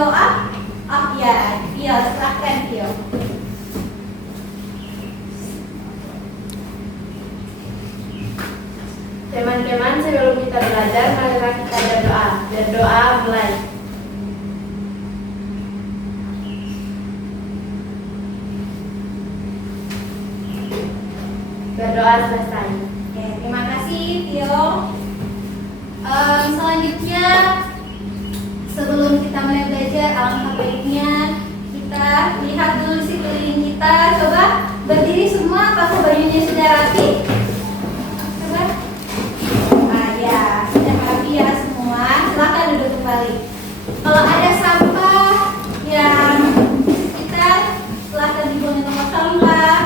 doa? Ya, Vio, silahkan Vio. Teman-teman, sebelum kita belajar, marilah kita berdoa. Berdoa mulai. Berdoa selesai. Oke, terima kasih Vio. Selanjutnya, sebelum kita mulai belajar, alangkah baiknya kita lihat dulu sekeliling kita. Coba berdiri semua, apakah bajunya sudah rapi? Coba. Ya, sudah rapi ya semua. Silakan duduk kembali. Kalau ada sampah yang kita silakan dibuang di tempat sampah.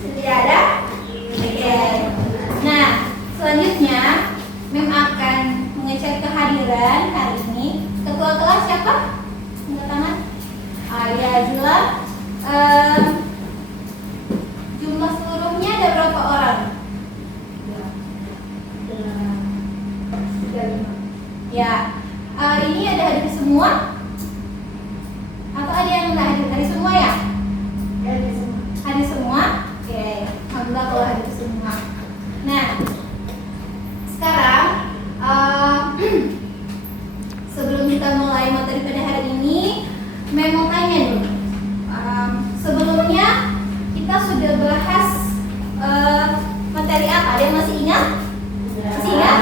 Tidak ada? Oke. Nah, selanjutnya Mem akan mengecek kehadiran hari ini. Ketua kelas siapa? Angkat tangan. Ya, Zila. Jumlah seluruhnya ada berapa orang? Ya, ini ada hadir semua? Atau ada yang nggak hadir? Hadir semua ya? Hadir semua? Oke, alhamdulillah kalau hadir semua. Nah, sekarang sebelum kita mulai materi pada hari ini, Mem mau tanya dulu. Sebelumnya kita sudah bahas materi apa? Ada yang masih ingat? Masih ingat?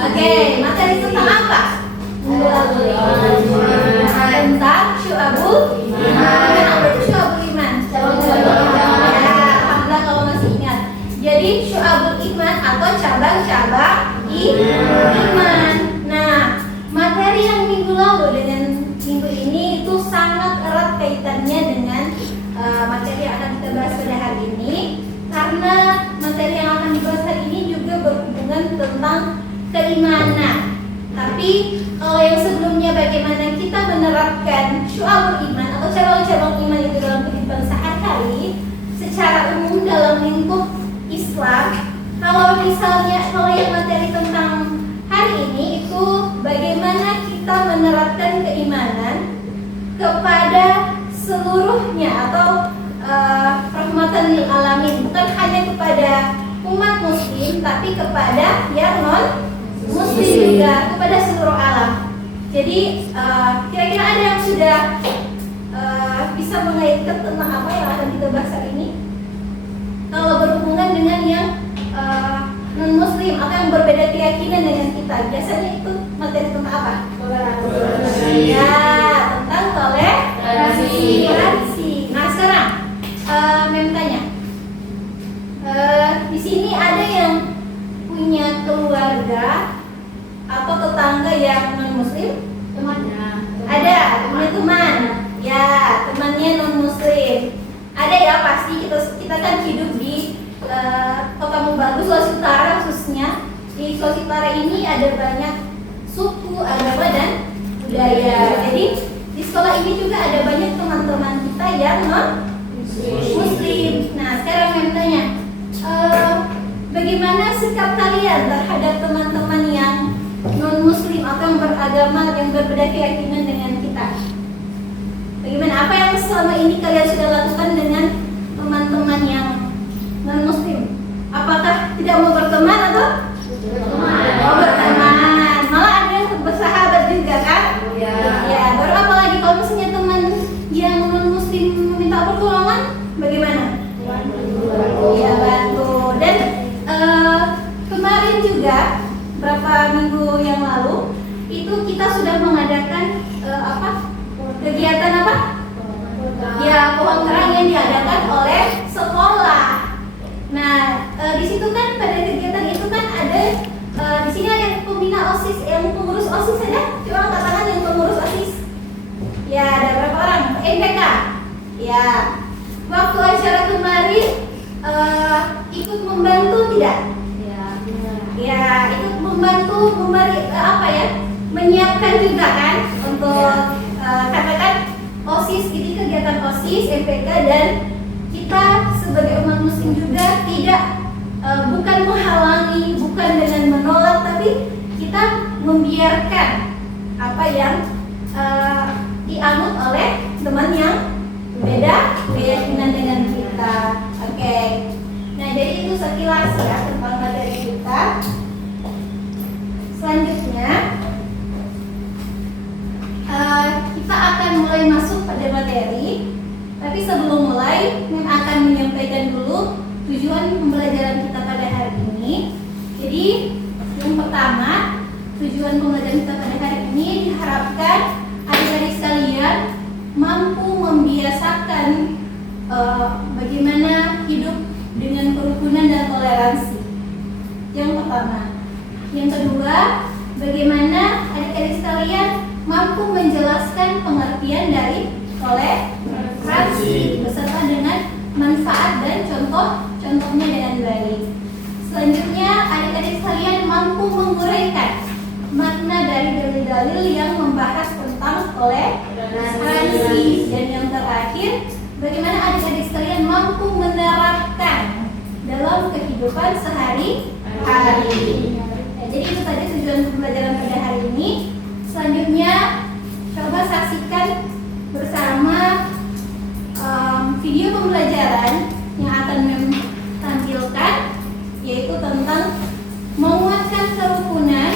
Oke, materi tentang apa? Tentang syu'abul iman. Apa itu syu'abul iman? Ya, alhamdulillah kalau masih ingat. Jadi syu'abul iman atau cabang-cabang iman. Nah, materi yang minggu lalu dengan minggu ini itu sangat erat kaitannya dengan materi yang akan kita bahas pada hari ini, karena materi yang akan dibahas hari ini juga berhubungan tentang keimanan. Tapi kalau yang sebelumnya bagaimana kita menerapkan syu'abul iman atau cabang-cabang iman itu dalam kehidupan sehari-hari secara umum dalam lingkup Islam. Kalau misalnya yang materi tentang hari ini itu bagaimana kita menerapkan keimanan kepada seluruhnya atau rahmatan lil alamin, bukan hanya kepada umat muslim tapi kepada yang non muslim juga, kepada seluruh alam. Jadi kira-kira ada yang sudah bisa mengaitkan tentang apa yang akan kita bahas hari ini? Kalau berhubungan dengan yang non muslim atau yang berbeda keyakinan dengan kita, biasanya itu materi tentang apa? Toleransi. Ya, tentang toleransi. Nah, sekarang Mem tanya, di sini ada yang punya keluarga atau tetangga yang non muslim? Temannya. Ada, punya teman. Ya, temannya non muslim. Ada ya, pasti kita kan hidup di Kota Mobagu, Sulawesi Utara khususnya. Di Sulawesi Utara ini ada banyak suku, agama dan budaya. Jadi di sekolah ini juga ada banyak teman-teman kita yang non muslim. Nah, sekarang saya tanya, bagaimana sikap kalian terhadap teman-teman yang non muslim atau yang beragama yang berbeda keyakinan dengan kita? Bagaimana, apa yang selama ini kalian sudah lakukan dengan teman-teman yang non muslim? Apakah tidak mau berteman atau mau berteman? Malah ada yang bersahabat juga kan? Ya, baru apalagi kalau misalnya teman yang non muslim meminta pertolongan, bagaimana? Ya, bantu. Dan kemarin juga beberapa minggu yang lalu itu kita sudah mengadakan kegiatan apa? Ya, pohon kerang yang diadakan oleh sekolah. Nah, di situ kan pada kegiatan itu kan ada di sini ada yang pembina OSIS, yang pengurus OSIS ada? Coba angkat tangan yang pengurus OSIS. Ya, ada berapa orang? MPK. Ya, waktu acara kemarin ikut membantu tidak? Ya, ikut membantu menyiapkan juga kan untuk katakan OSIS, ini kegiatan OSIS, MPK, dan kita sebagai umat muslim juga tidak bukan menghalangi, bukan dengan menolak, tapi kita membiarkan apa yang berbeda keyakinan dengan kita. Oke. Nah, jadi itu sekilas ya tentang materi kita. Selanjutnya kita akan mulai masuk pada materi. Tapi sebelum mulai, Mem akan menyampaikan dulu tujuan pembelajaran kita pada hari ini. Jadi, yang pertama, tujuan pembelajaran kita pada hari ini diharapkan adik-adik sekalian mampu membiasakan bagaimana hidup dengan kerukunan dan toleransi. Yang pertama. Yang kedua, bagaimana adik-adik sekalian mampu menjelaskan pengertian dari toleransi beserta dengan manfaat dan contohnya dengan baik. Selanjutnya, adik-adik sekalian mampu menguraikan makna dari dalil-dalil yang membahas tentang toleransi. Dan yang terakhir, bagaimana adik-adik sekalian mampu menerapkan dalam kehidupan sehari-hari. Jadi itu tadi tujuan pembelajaran pada hari ini. Selanjutnya, coba saksikan bersama video pembelajaran yang akan Mem tampilkan, yaitu tentang menguatkan kerukunan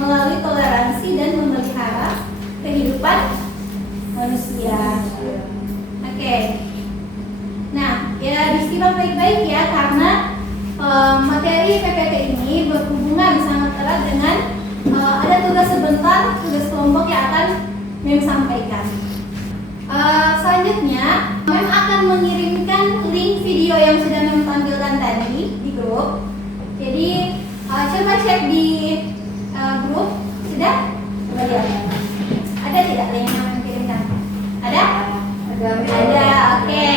melalui toleransi dan memelihara kehidupan manusia. Oke. Nah, ya disimak baik-baik ya, karena materi PPT ini berhubungan sangat erat dengan ada tugas sebentar, tugas kelompok yang akan Mem sampaikan. Selanjutnya, Mem akan mengirimkan link video yang sudah Mem tampilkan tadi di grup. Jadi coba cek di grup, sudah? Coba lihat. Ada tidak link yang Mem kirimkan? Ada? Ada. Oke.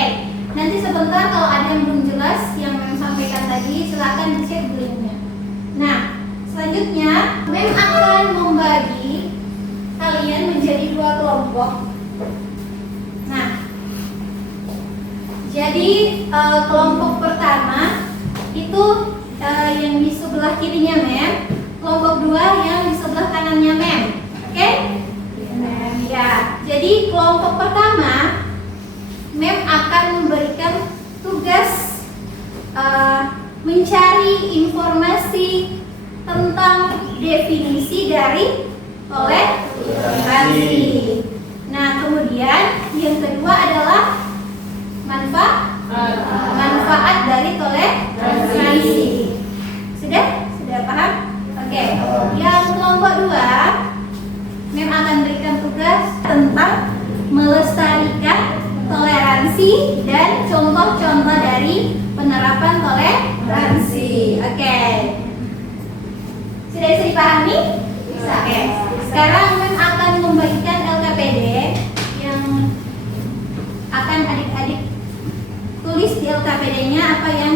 Nanti sebentar kalau ada yang belum jelas yang Mem sampaikan tadi, silakan dicek linknya. Nah, selanjutnya Mem akan membagi kalian menjadi 2 kelompok. Nah, jadi kelompok pertama itu yang di sebelah kirinya Mem, kelompok 2 yang di sebelah kanannya Mem. Oke? Ya, jadi kelompok pertama Mem akan memberikan tugas mencari informasi tentang definisi dari toleransi. Nah, kemudian yang kedua adalah manfaat dari toleransi. Sudah paham? Oke. Yang kelompok 2, Mem akan berikan tugas tentang melestarikan toleransi dan contoh-contoh dari penerapan toleransi. Oke. Sudah bisa dipahami? Bisa. Oke. Sekarang Mem akan membagikan LKPD yang akan adik-adik tulis di LKPD-nya apa yang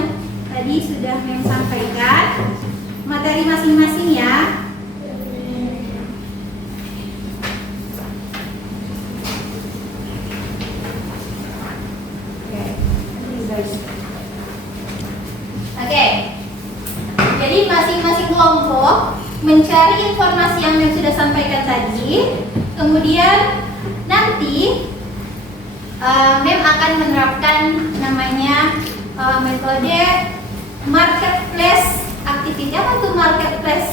tadi sudah Mem sampaikan. Materi masing-masing ya. Oke. Jadi masing-masing kelompok mencari informasi yang Mem sudah sampaikan tadi. Kemudian nanti Mem akan menerapkan namanya metode marketplace activity. Apa tuh marketplace?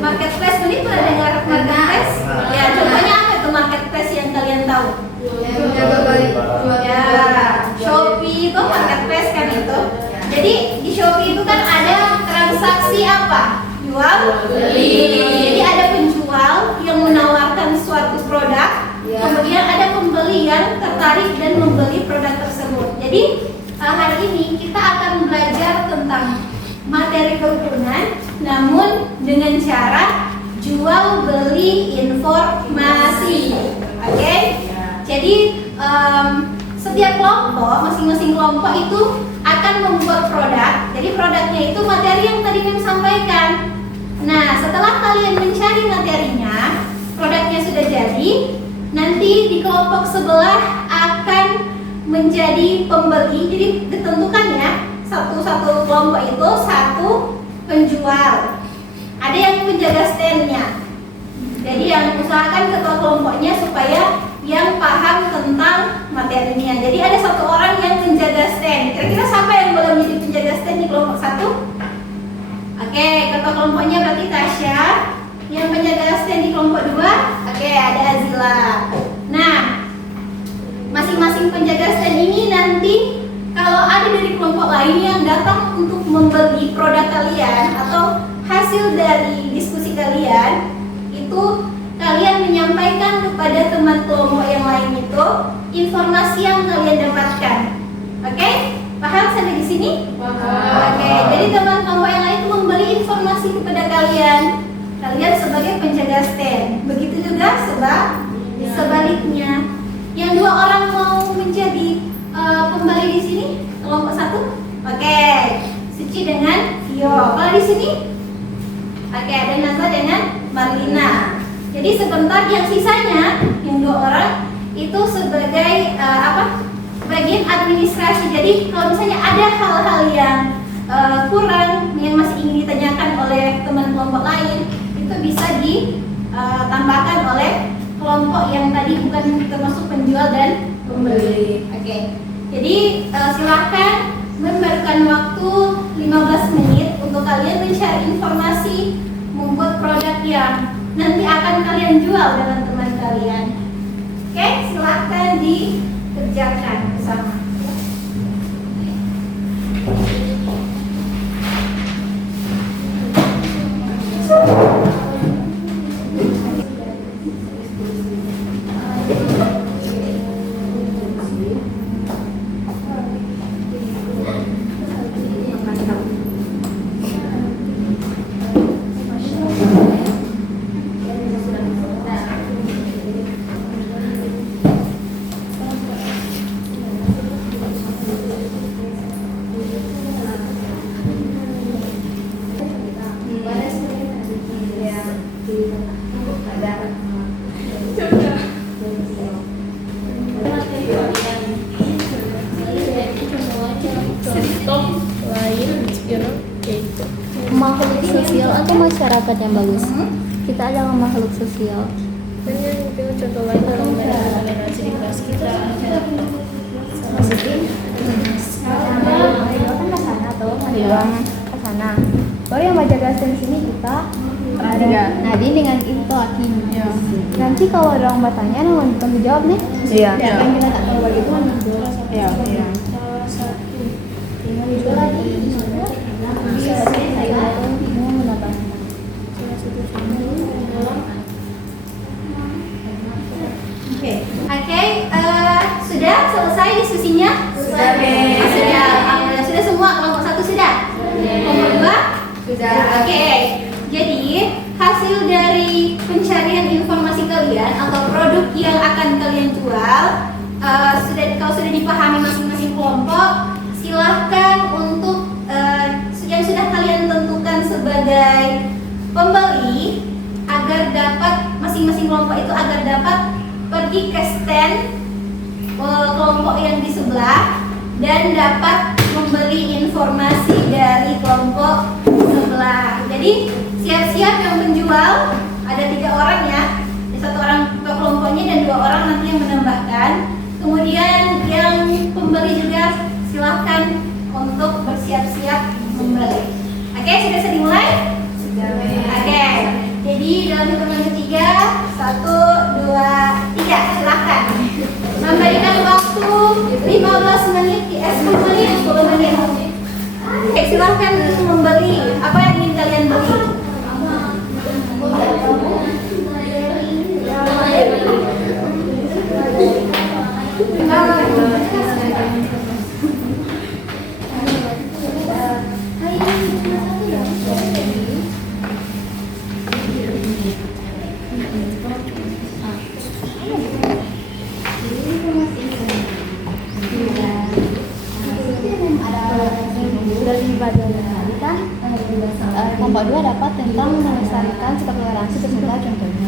Marketplace, ini pernah dengar marketplace? Ya, contohnya apa tuh marketplace yang kalian tahu? Ya, Shopee itu marketplace kan itu. Jadi di Shopee itu kan ada transaksi apa? Jual beli. Jadi ada penjual yang menawarkan suatu produk, kemudian ada pembeli yang tertarik dan membeli produk tersebut. Jadi hari ini kita akan belajar tentang materi kerukunan, namun dengan cara jual beli informasi. Oke? Jadi setiap kelompok, masing-masing kelompok itu akan membuat produk. Jadi produknya itu materi yang tadi Mem sampaikan. Nah, setelah kalian mencari materinya, produknya sudah jadi, nanti di kelompok sebelah akan menjadi pembeli. Jadi ditentukan ya, satu kelompok itu satu penjual. Ada yang menjaga standnya. Jadi yang usahakan ketua kelompoknya supaya yang paham tentang materinya. Jadi ada satu orang yang menjaga stand. Kira-kira siapa yang boleh menjadi penjaga stand di kelompok 1? Oke, ketua kelompoknya berarti Tasya. Yang penjaga stand di kelompok 2, oke, ada Azila. Nah, masing-masing penjaga stand ini nanti kalau ada dari kelompok lain yang datang untuk membeli produk kalian atau hasil dari diskusi kalian, itu kalian menyampaikan kepada teman kelompok yang lain itu informasi yang kalian dapatkan. Oke? Paham sampai di sini? Oke, jadi teman kelompok yang lain itu memberi informasi kepada kalian. Kalian sebagai penjaga stand. Begitu juga sebaliknya. Yang 2 orang mau menjadi pembeli di sini kelompok 1. Oke, Suci dengan Vio. Kalau di sini, oke, ada Naza dengan Marlina. Jadi sebentar yang sisanya, yang 2 orang itu sebagai bagian administrasi. Jadi kalau misalnya ada hal-hal yang kurang yang masih ingin ditanyakan oleh teman kelompok lain, itu bisa ditambahkan oleh kelompok yang tadi bukan termasuk penjual dan pembeli. Oke. Jadi silakan memberikan waktu 15 menit untuk kalian mencari informasi, membuat produk yang nanti akan kalian jual dengan teman kalian. Oke, silakan dikerjakan bersama. Makhluk sosial atau masyarakat yang bagus. Kita adalah makhluk sosial. Itu contoh lain dalam generasi di kelas kita. Kan ke sana tuh, ke sana. Baru yang menjaga stand sini kita. Nadine dengan itu Akin. Nanti kalau orang bertanya, nanti kita jawab nih. Iya. Yang kita tak tahu begitu kan. Iya. Oke, sudah selesai diskusinya? Sudah. Sudah semua kelompok 1 sudah? Kelompok 2? Sudah. Oke. Jadi hasil dari pencarian informasi kalian atau produk yang akan kalian jual, kalau sudah dipahami masing-masing kelompok, silahkan untuk yang sudah kalian tentukan sebagai pembeli agar dapat masing-masing kelompok itu agar dapat pergi ke stand kelompok yang di sebelah dan dapat membeli informasi dari kelompok sebelah. Jadi siap-siap yang menjual, ada 3 orang ya, 1 orang ke kelompoknya dan 2 orang nanti yang menambahkan. Kemudian yang pembeli juga silahkan untuk bersiap-siap membeli. Oke, sudah bisa dimulai? Sudah. Oke, jadi dalam hitungan ketiga, 1, 2, 3, silahkan memberikan waktu 15 menit, 10 menit, 10 menit. Oke, silahkan membeli apa yang ingin kalian beli. Dari bagian tadi kan kelompok 2 dapat tentang melestarikan sikap toleransi beserta contohnya.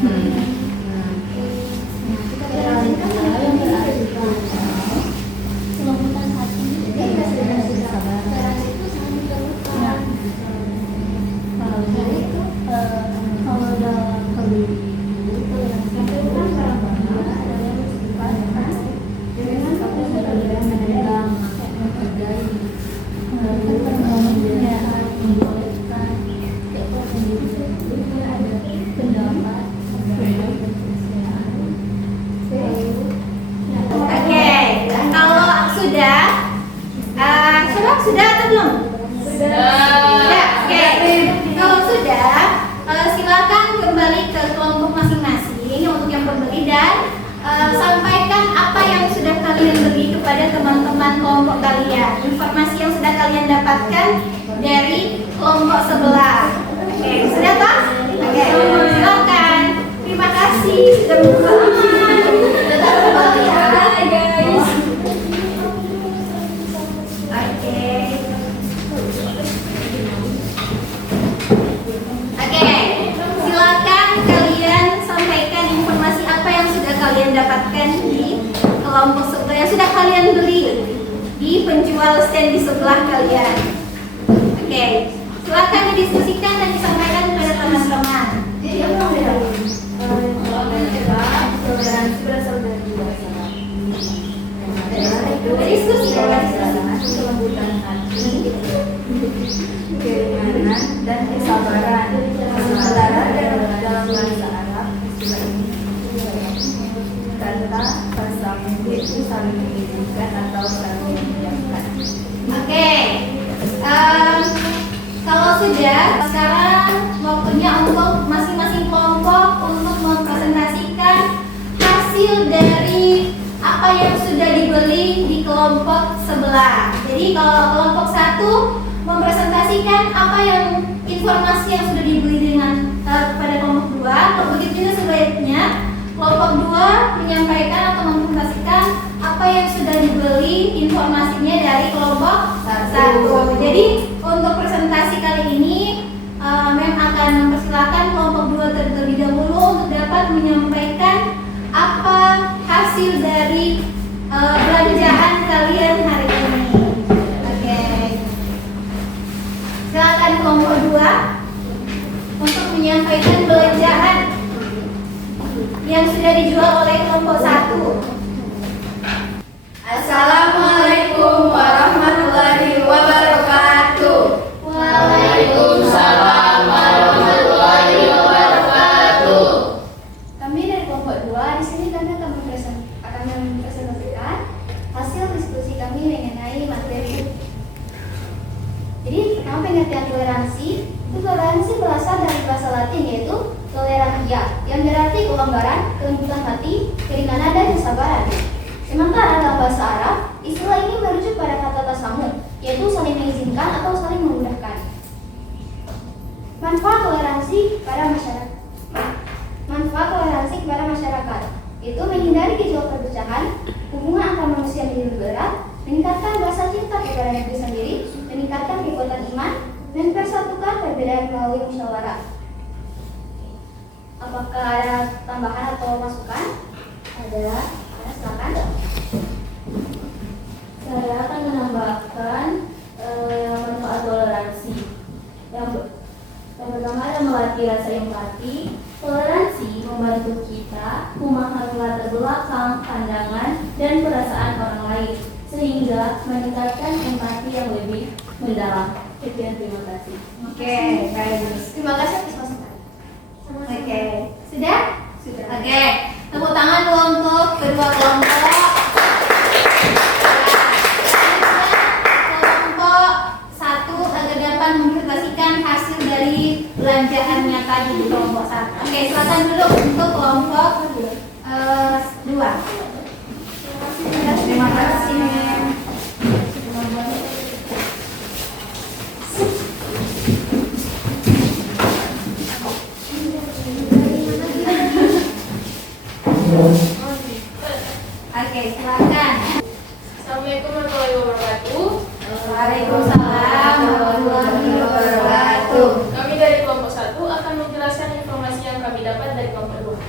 Kalau dalam kepada teman-teman kelompok kalian. Informasi yang sudah kalian dapatkan dari kelompok sebelah. Oke, sudah toh? Oke, silakan. Terima kasih sudah menonton. Tetap kembali ya, guys. Oke, silakan kalian sampaikan informasi apa yang sudah kalian dapatkan di kelompok sebelah yang sudah kalian beli di penjual stand di sebelah kalian. Oke, silakan didiskusikan dan disampaikan kepada teman-teman. Jadi apa yang beda? Toleransi berasal dari dua sama. Diskusi kelembutan hati, keringanan dan kesabaran. Sementara dalam bahasa Arab istilah ini kata tasamuh itu saling mengizinkan atau saling mengiyakan. Oke, kalau sudah, sekarang waktunya untuk masing-masing kelompok untuk mempresentasikan hasil dari apa yang sudah dibeli di kelompok sebelah. Jadi kalau kelompok satu mempresentasikan apa yang informasi yang sudah dibeli dengan kepada kelompok dua, begitu juga sebaliknya kelompok dua menyampaikan atau mempresentasikan apa yang sudah dibeli informasinya dari kelompok satu. Jadi untuk presentasi kali ini Mem akan mempersilahkan kelompok dua terlebih dahulu untuk dapat menyampaikan apa hasil dari belanjaan kalian hari ini. Oke. Silakan kelompok dua untuk menyampaikan belanjaan yang sudah dijual oleh kelompok satu. Assalamualaikum warahmatullahi wabarakatuh. Waalaikumsalam warahmatullahi wabarakatuh. Kami dari kelompok 2 di sini kami akan mempresentasikan hasil diskusi kami mengenai materi. Jadi pertama pengertian toleransi. Toleransi berasal dari bahasa Latin yaitu tolerantia, yang berarti kelonggaran, kelembutan hati, keringanan dan kesabaran. Sementara dalam bahasa Arab, istilah ini merujuk pada kata tasamuh, yaitu saling mengizinkan atau saling memudahkan. Manfaat toleransi kepada masyarakat itu menghindari gejolak perpecahan, hubungan antar manusia menjadi berat, meningkatkan rasa cinta kepada negeri sendiri, meningkatkan kekuatan iman, dan persatukan perbedaan melalui musyawarah. Apakah ada tambahan atau masukan? Ada, silakan. Saya akan menambahkan manfaat toleransi. Yang pertama adalah melatih rasa empati. Toleransi membantu kita memahami latar belakang, pandangan, dan perasaan orang lain, sehingga meningkatkan empati yang lebih mendalam. Sekian, terima kasih. Oke, baik. Terima kasih atas masukan. Oke, sudah? Sudah. Oke, tepuk tangan dulu untuk kedua kelompok. Kelompok satu agar dapat mempresentasikan hasil dari belanjaannya tadi di kelompok satu. Oke, silakan dulu untuk kelompok dua. Terima kasih. Oke, silakan. Assalamualaikum warahmatullahi wabarakatuh. Waalaikumsalam warahmatullahi wabarakatuh. Kami dari kelompok 1 akan menjelaskan informasi yang kami dapat dari kelompok 2.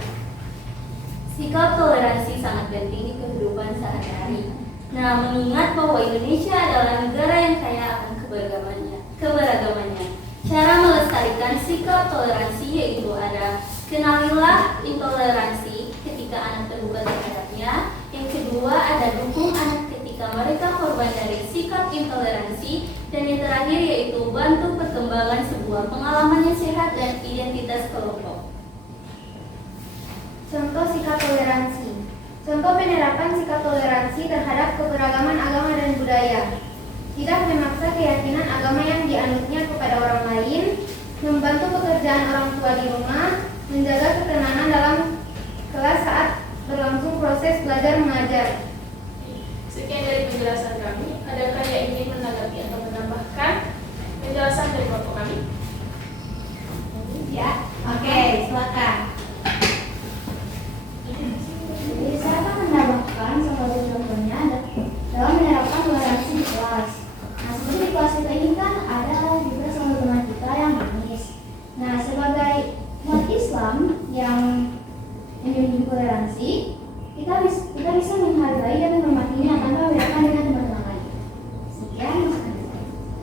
Sikap toleransi sangat penting di kehidupan sehari-hari. Nah, mengingat bahwa Indonesia adalah negara yang kaya akan keberagamannya. Cara melestarikan sikap toleransi yaitu ada kenalilah intoleransi ketika anak terbuka terhadapnya. Yang kedua ada dukung anak ketika mereka korban dari sikap intoleransi. Dan yang terakhir yaitu bantu perkembangan sebuah pengalaman yang sehat dan identitas kelompok. Contoh sikap toleransi. Contoh penerapan sikap toleransi terhadap keberagaman agama dan budaya. Tidak memaksa keyakinan agama yang dianutnya kepada orang lain, membantu pekerjaan orang tua di rumah, menjaga ketenangan dalam kelas saat berlangsung proses belajar mengajar. Sekian dari penjelasan kami. Adakah yang ingin menanggapi atau menambahkan penjelasan dari kelompok kami? Ya, oke, silakan. Jadi saya akan menambahkan salah satu contohnya dalam menerapkan toleransi di kelas. Nah, seperti di kelas kita ini kan ada juga salah satu teman kita yang nangis. Nah, sebagai umat Islam yang memiliki toleransi, kita bisa menghargai dan menghormatinya tanpa membedakan dengan teman-teman lain. Sekian,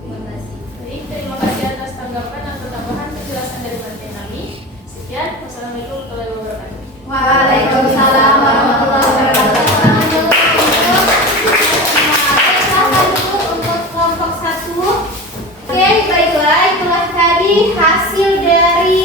Terima kasih. Baik, terima kasih atas tanggapan atau tambahan penjelasan dari materi kami. Sekian, wassalamualaikum warahmatullahi wabarakatuh. Waalaikumsalam warahmatullahi wabarakatuh. Silakan dulu untuk kelompok 1. Oke, baiklah, itulah tadi hasil dari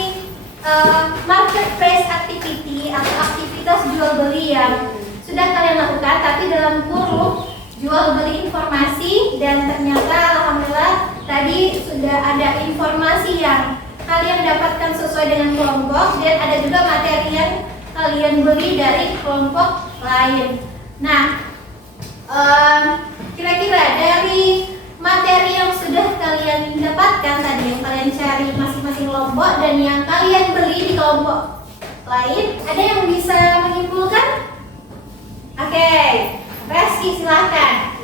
marketplace activity atau aktivitas jual beli yang sudah kalian lakukan, tapi dalam kurung jual beli informasi, dan ternyata alhamdulillah tadi sudah ada informasi yang kalian dapatkan sesuai dengan kelompok, dan ada juga materi yang kalian beli dari kelompok lain. Nah, kira-kira dari materi yang sudah kalian dapatkan tadi, yang kalian cari masing-masing kelompok dan yang kalian beli di kelompok lain, ada yang bisa menyimpulkan? Oke, Reski silahkan.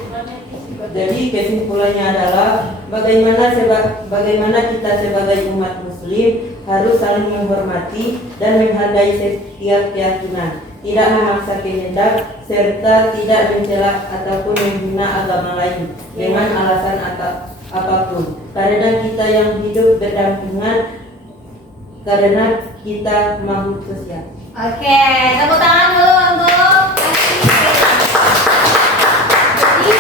Jadi kesimpulannya adalah bagaimana kita sebagai umat muslim harus saling menghormati dan menghargai setiap keyakinan, tidak memaksa kehendak, serta tidak mencela ataupun menghina agama lain dengan alasan apapun. Karena kita yang hidup berdampingan, karena kita makhluk sosial. Oke, tepuk tangan dulu untuk jadi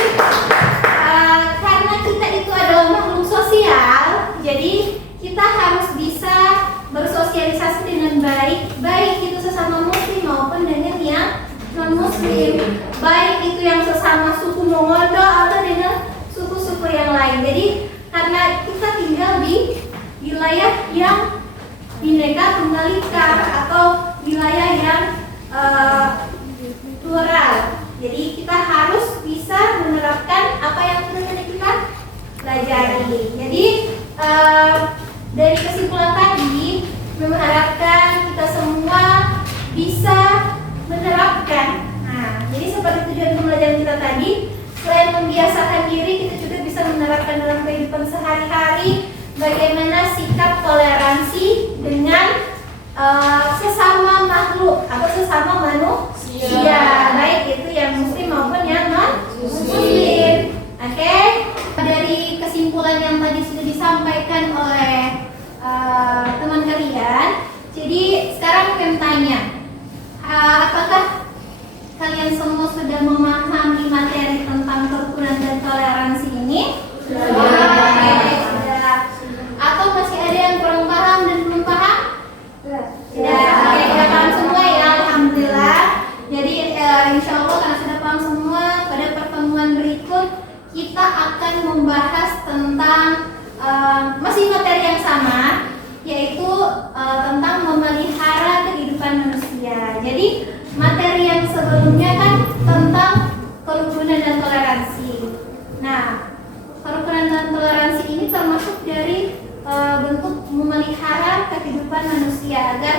karena kita itu adalah makhluk sosial, jadi kita harus bisa bersosialisasi dengan baik itu sesama muslim maupun dengan yang non muslim, baik itu yang sesama suku Mongondo atau dengan suku-suku yang lain. Jadi karena kita tinggal di wilayah yang Bhinneka Tunggal Ika atau wilayah yang plural. Jadi kita harus bisa menerapkan apa yang sudah kita pelajari. Jadi dari kesimpulan tadi, mengharapkan kita semua bisa menerapkan. Nah, jadi seperti tujuan pembelajaran kita tadi, selain membiasakan diri, kita juga bisa menerapkan dalam kehidupan sehari-hari bagaimana sikap toleransi dengan sesama makhluk atau sesama manusia, baik itu yang muslim maupun yang non muslim. Oke, dari kesimpulan yang tadi sudah disampaikan oleh teman kalian, jadi sekarang kami tanya, apakah kalian semua sudah memahami materi tentang kerukunan dan toleransi ini? Sudah. Atau masih ada yang kurang paham dan belum paham? Sudah. Oke, sudah paham semua ya, alhamdulillah. Jadi insya Allah karena sudah paham semua, pada pertemuan berikut kita akan membahas tentang masih materi yang sama, yaitu tentang memelihara kehidupan manusia. Jadi materi yang sebelumnya kan tentang kerukunan dan toleransi. Nah, kerukunan dan toleransi ini termasuk dari bentuk memelihara kehidupan manusia agar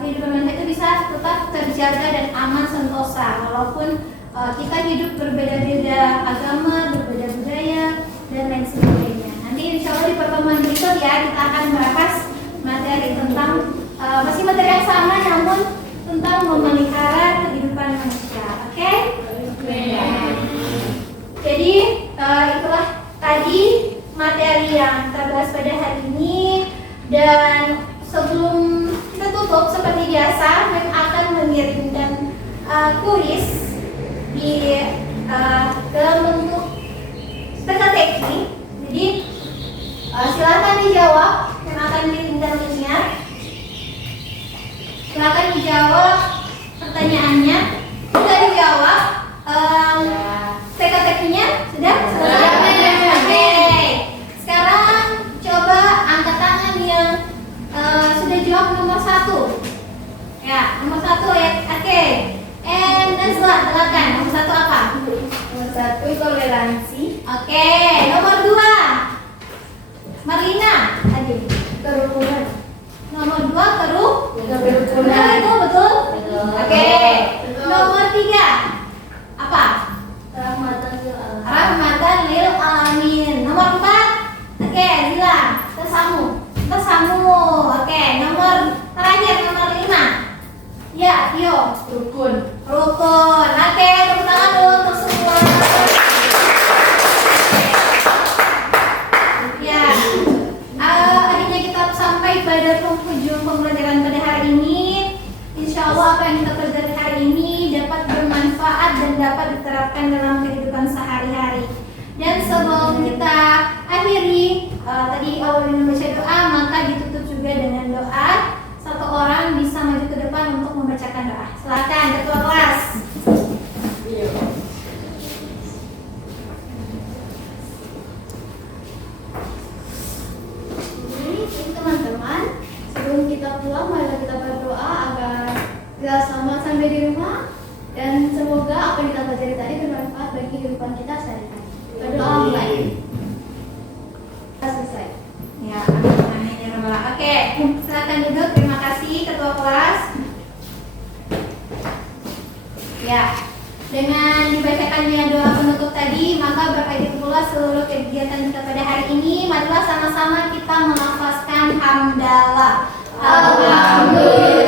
kehidupan manusia itu bisa tetap terjaga dan aman sentosa walaupun kita hidup berbeda-beda agama, berbeda budaya dan lain sebagainya. Nanti insya Allah di pertemuan berikut ya kita akan bahas materi tentang masih materi yang sama namun tentang memelihara kehidupan manusia. Oke? Jadi itulah tadi materi yang kita bahas pada hari ini, dan sebelum kita tutup seperti biasa kami akan mengirimkan kuis di dalam bentuk teka-teki. Jadi silakan dijawab, yang akan dikirimkan linknya. Silakan dijawab pertanyaannya. Sudah dijawab teka-tekinya? Sudah? Oke. Sekarang coba angkat tangan yang sudah jawab nomor 1. Ya, nomor 1 ya. Oke. Najla, silakan. Nomor 1 apa? Nomor 1 toleransi. Oke, nomor 2. Marlina, ayo. Kerukunan. Nomor 2 kerukunan. Kerukunan. Itu betul? Betul. Oke. Nomor 3. Apa? Rahmatan lil alamin. Rahmatan lil alamin. Nomor 4. Oke, Zila. Tesamu. Oke, nomor terakhir nomor 5. Ya, Tio. Rukun. Rukun. Oke, tepuk tangan dulu untuk semua. Ya, akhirnya kita sampai pada penghujung pembelajaran pada hari ini. Insya Allah apa yang kita pelajari hari ini dapat bermanfaat dan dapat diterapkan dalam kehidupan sehari-hari. Dan sebelum kita akhiri tadi awal membaca doa, maka ditutup juga dengan doa. Satu orang bisa maju ke depan untuk membacakan doa. Silakan ketua kelas. Jadi teman-teman, sebelum kita pulang mari kita berdoa agar kita selamat sampai di rumah dan semoga apa yang kita pelajari tadi bermanfaat bagi kehidupan kita sehari-hari. Berdoa mulai. Kita selesai. Ya, amin ya rabbal alamin. Oke, silakan duduk. Terima kasih ketua kelas. Ya, dengan dibacakannya doa penutup tadi, maka berakhir pula seluruh kegiatan kita pada hari ini. Marilah sama-sama kita melafazkan hamdalah. Alhamdulillah.